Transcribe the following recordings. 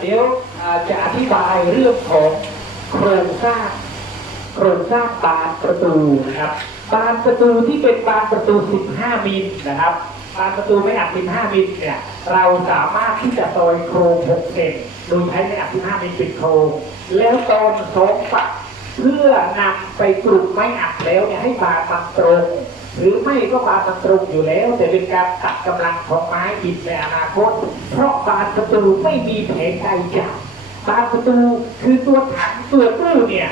เดี๋ยวจะอธิบายเรื่องของโครงสร้างโครงสร้างบานประตูนะครับบานประตูที่เป็นบานประตู 15 มิลนะครับบานประตูไม่อัด15 มิลเนี่ยเราสามารถที่จะซอยโครง6เซนโดยใช้ไม่อัด15มิลเป็นโครงแล้วตอนสองฝักเพื่อนำไปกลุ่มไม้อัดแล้วเนี่ยให้บานมันตรง หรือไม่ก็บานมันตรงอยู่แล้ว แต่เป็นการตัดกำลังของไม้อิฐในอนาคต เพราะบานประตูไม่มีแผงใดจับบานประตูคือตัวถังตัวตู้เนี่ย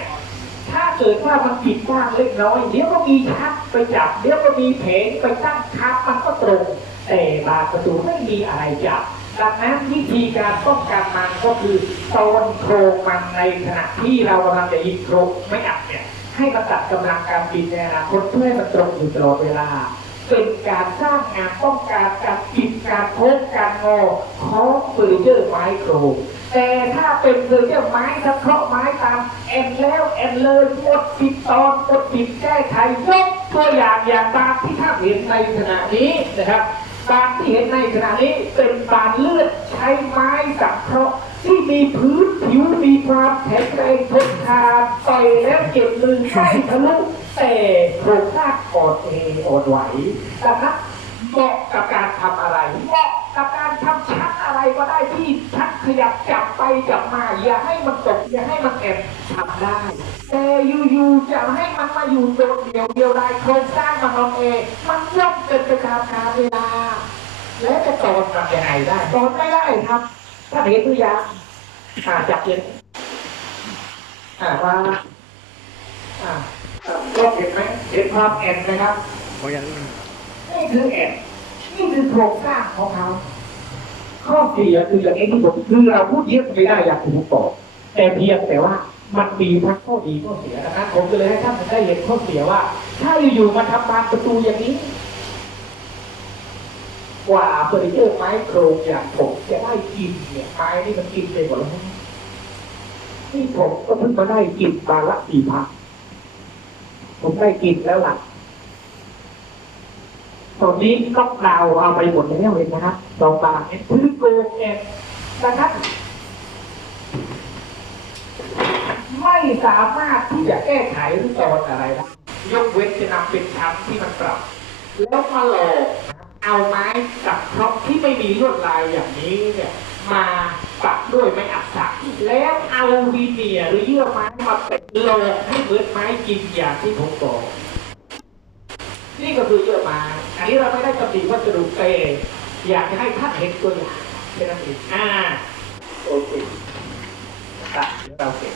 ถ้าเกิดว่ามันผิดบ้างเล็กน้อยเดี๋ยวก็มีชักไปจับเดี๋ยวก็มีเพงไปตั้งคับมันก็ตรง แต่บานประตูไม่มีอะไรจับดังนั้นวิธีการป้องกันมันก็คือโซนโครงมันในขณะที่เรากำลังจะยิงโครงไม่อัดเนี่ย ให้มันตัดกำลังการบินในอนาคตเพื่อให้มันตรงอยู่ตลอดเวลา เป็นการสร้างงานป้องกันการปิดการโค้งการงอของเฟอร์นิเจอร์ไมโครแต่ถ้าเป็นเฟอร์นิเจอร์ไม้ทั้งเคราะห์ไม้ตามแอนแล้วแอนเลยหมดปิดตอนหมดปิดแก้ไขยกตัวอย่างอย่างตามที่ท่านเห็นในขณะนี้นะครับ บานที่เห็นในขณะนี้เป็นบานเลือดใช้ไม้สังเคราะห์ที่มีพื้นผิวมีความแข็งแรงทนทานต่อยแล้วเจ็บมือไม่ทะลุแต่โครงสร้างอ่อนเออ่อนไหวดังนั้นเหมาะกับการทำอะไรเหมาะกับการทำชักอะไรก็ได้ที่ชักขยับจับไปจับมาอย่าให้มันตกอย่าให้มันแอบทำได้ แต่อยู่ๆจะให้มันมาอยู่โดดเดียวเดียวได้โครงสร้างมันนอนเองมันย่อมเป็นไปตามกาลเวลา แล้วจะตอนมันยังไงได้ตอนไม่ได้ครับถ้าเห็นตัวอย่างอ่าจับเย็นอ่าว่าอ่าก็เห็นไหมเห็นความแอนนะครับเขายังนี่คือแอนนี่คือโครงสร้างของเขาข้อเสียคืออย่างนี้ที่ผมคือเราพูดเยอะไม่ได้อย่างที่ผมบอกแต่เพียงแต่ว่ามันมีทั้งข้อดีข้อเสียดังนั้นผมก็เลยให้ท่านได้เห็นข้อเสียว่า ถ้าอยู่ๆมาทำบานประตูอย่างนี้ กว่าเฟอร์นิเจอร์ไม้โครงอย่างผมจะได้กินเนี่ยไม้นี่มันกินไปหมดแล้วนี่ผมก็เพิ่งมาได้กินบาละสี่พันผมได้กินแล้วล่ะตอนนี้ก็ดาวเอาไปหมดแล้วเองนะครับสองบาทเนี่ยคือโกงเองดังนั้นไม่สามารถที่จะแก้ไขหรือตอนอะไรได้ยกเว้นจะนำเป็นชั้นที่มันปรับ แล้วมาหลอก เอาไม้สับเคราะที่ไม่มีลวดลายอย่างนี้เนี่ยมาปักด้วยไม้อัดสักแล้วเอาวีเนียหรือเยื่อไม้มาเป็นหลกให้เหมือนไม้จริงอย่างที่ผมบอกนี่ก็คือเยื่อะมาอันนี้เราไม่ได้ตำหนิวัสดุเตอยากจะให้ท่านเห็นตัวอย่างแค่นั้นเองอ่าโอเคตัดเดี๋ยวเราเก็บ